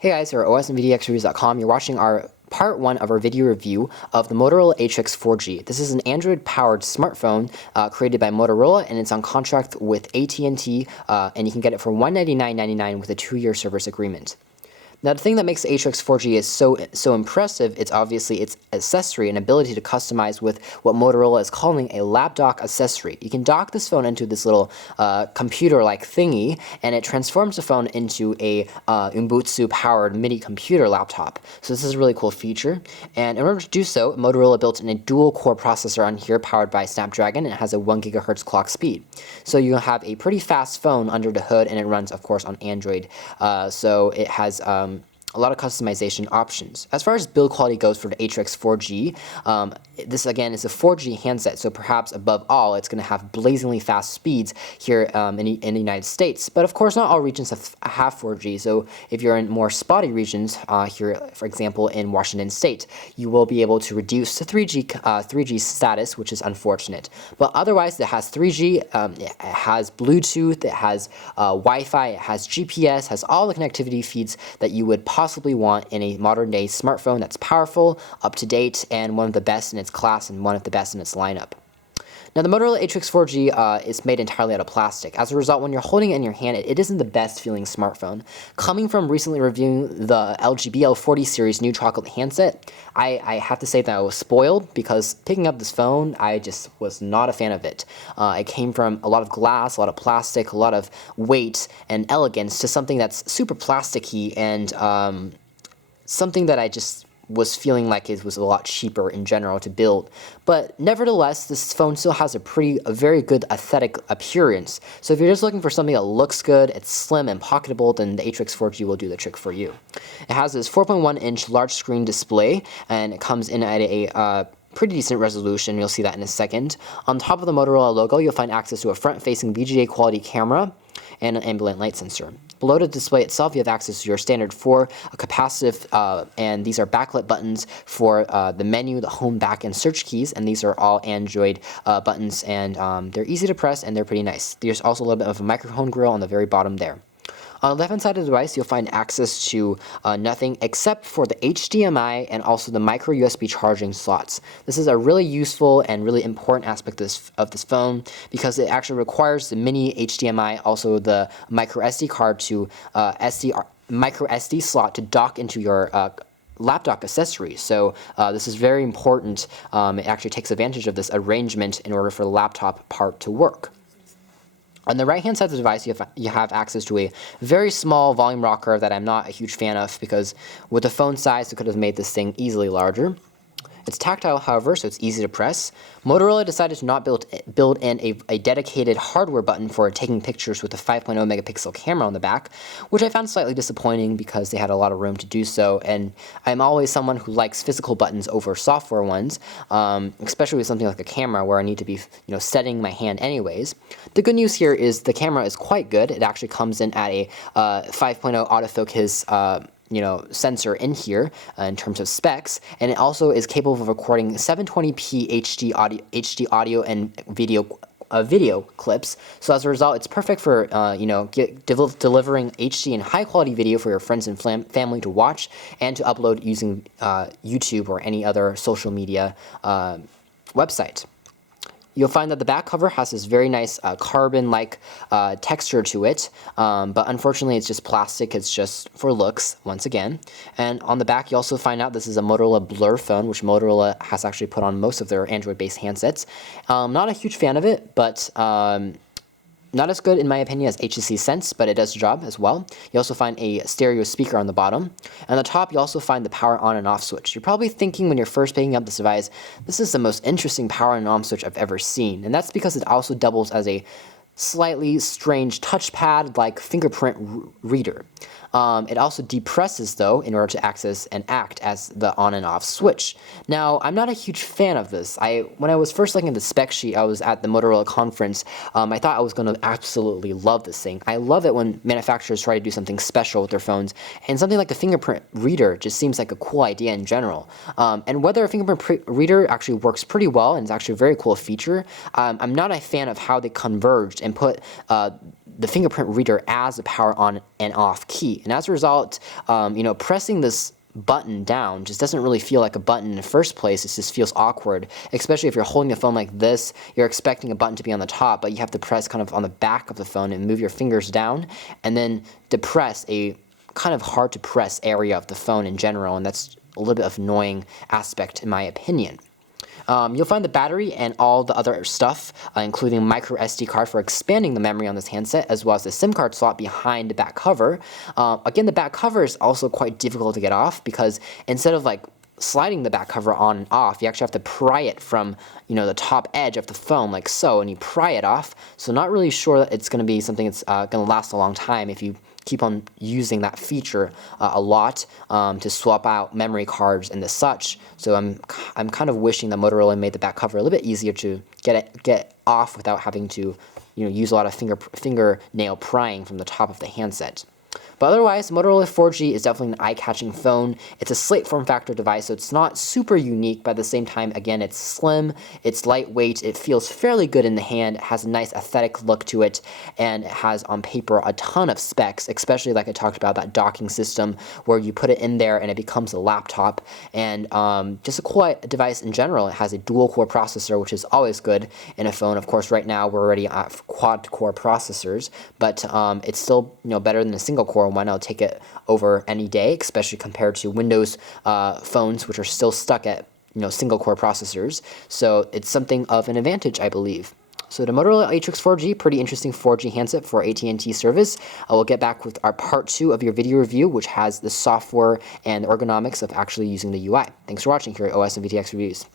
Hey guys, we're osandvideoexreviews.com. You're watching our part 1 of our video review of the Motorola Atrix 4G. This is an Android-powered smartphone created by Motorola, and it's on contract with AT&T, and you can get it for $199.99 with a 2-year service agreement. Now, the thing that makes the Atrix 4G is so impressive, it's obviously its accessory and ability to customize with what Motorola is calling a lap dock accessory. You can dock this phone into this little computer-like thingy, and it transforms the phone into a Umbutsu-powered mini computer laptop. So this is a really cool feature. And in order to do so, Motorola built in a dual-core processor on here powered by Snapdragon, and it has a 1 GHz clock speed. So you have a pretty fast phone under the hood, and it runs, of course, on Android. So it has a lot of customization options. As far as build quality goes for the Atrix 4G, this again is a 4G handset, so perhaps above all, it's going to have blazingly fast speeds here in the United States. But of course, not all regions have 4G, so if you're in more spotty regions, here, for example, in Washington State, you will be able to reduce to 3G status, which is unfortunate. But otherwise, it has 3G, it has Bluetooth, it has Wi-Fi, it has GPS, has all the connectivity feeds that you would possibly want in a modern day smartphone that's powerful, up to date, and one of the best in its class and one of the best in its lineup. Now, the Motorola Atrix 4G is made entirely out of plastic. As a result, when you're holding it in your hand, it isn't the best feeling smartphone. Coming from recently reviewing the LG BL40 series new chocolate handset, I have to say that I was spoiled because picking up this phone, I just was not a fan of it. It came from a lot of glass, a lot of plastic, a lot of weight and elegance to something that's super plasticky and something that I just was feeling like it was a lot cheaper in general to build. But nevertheless, this phone still has a very good aesthetic appearance. So if you're just looking for something that looks good, it's slim and pocketable, then the Atrix 4G will do the trick for you. It has this 4.1-inch large screen display, and it comes in at a pretty decent resolution. You'll see that in a second. On top of the Motorola logo, you'll find access to a front-facing VGA quality camera and an ambient light sensor. Below the display itself, you have access to your standard 4 capacitive, and these are backlit buttons for the menu, the home, back, and search keys, and these are all Android buttons, and they're easy to press, and they're pretty nice. There's also a little bit of a microphone grill on the very bottom there. On the left-hand side of the device, you'll find access to nothing except for the HDMI and also the micro USB charging slots. This is a really useful and really important aspect of this phone because it actually requires the mini HDMI, also the micro SD card to micro SD slot to dock into your lap dock accessory. So this is very important. It actually takes advantage of this arrangement in order for the laptop part to work. On the right-hand side of the device, you have access to a very small volume rocker that I'm not a huge fan of because with the phone size, it could have made this thing easily larger. It's tactile, however, so it's easy to press. Motorola decided to not build in a dedicated hardware button for taking pictures with a 5.0 megapixel camera on the back, which I found slightly disappointing because they had a lot of room to do so, and I'm always someone who likes physical buttons over software ones, especially with something like a camera where I need to be setting my hand anyways. The good news here is the camera is quite good. It actually comes in at a 5.0 autofocus sensor in here in terms of specs, and it also is capable of recording 720p HD audio and video clips. So as a result, it's perfect for delivering HD and high quality video for your friends and family to watch and to upload using YouTube or any other social media website. You'll find that the back cover has this very nice carbon-like texture to it, but unfortunately it's just plastic. It's just for looks, once again. And on the back, you also find out this is a Motorola Blur phone, which Motorola has actually put on most of their Android-based handsets. Not a huge fan of it, but not as good, in my opinion, as HTC Sense, but it does the job as well. You also find a stereo speaker on the bottom. And on the top, you also find the power on and off switch. You're probably thinking when you're first picking up this device, this is the most interesting power on and off switch I've ever seen. And that's because it also doubles as a slightly strange touchpad-like fingerprint reader. It also depresses, though, in order to access and act as the on and off switch. Now, I'm not a huge fan of this. When I was first looking at the spec sheet, I was at the Motorola conference. I thought I was going to absolutely love this thing. I love it when manufacturers try to do something special with their phones, and something like the fingerprint reader just seems like a cool idea in general. And whether a fingerprint reader actually works pretty well, and it's actually a very cool feature, I'm not a fan of how they converged and put the fingerprint reader as a power on and off key. And as a result, pressing this button down just doesn't really feel like a button in the first place. It just feels awkward, especially if you're holding the phone like this. You're expecting a button to be on the top, but you have to press kind of on the back of the phone and move your fingers down and then depress a kind of hard to press area of the phone in general, and that's a little bit of an annoying aspect in my opinion. You'll find the battery and all the other stuff, including micro SD card for expanding the memory on this handset, as well as the SIM card slot behind the back cover. Again, the back cover is also quite difficult to get off because instead of like sliding the back cover on and off, you actually have to pry it from the top edge of the phone like so, and you pry it off. So not really sure that it's going to be something that's going to last a long time if you keep on using that feature a lot to swap out memory cards and the such. So I'm kind of wishing that Motorola made the back cover a little bit easier to get off without having to use a lot of fingernail prying from the top of the handset. But otherwise, Motorola 4G is definitely an eye-catching phone. It's a slight form factor device, so it's not super unique, but at the same time, again, it's slim, it's lightweight, it feels fairly good in the hand, it has a nice aesthetic look to it, and it has on paper a ton of specs, especially like I talked about, that docking system where you put it in there and it becomes a laptop, and just a cool device in general. It has a dual-core processor, which is always good in a phone. Of course, right now we're already at quad-core processors, but it's still better than a single-core one. I'll take it over any day, especially compared to Windows phones, which are still stuck at single-core processors. So it's something of an advantage, I believe. So the Motorola Atrix 4G, pretty interesting 4G handset for AT&T service. We'll get back with our part 2 of your video review, which has the software and ergonomics of actually using the UI. Thanks for watching here at OS and VTX Reviews.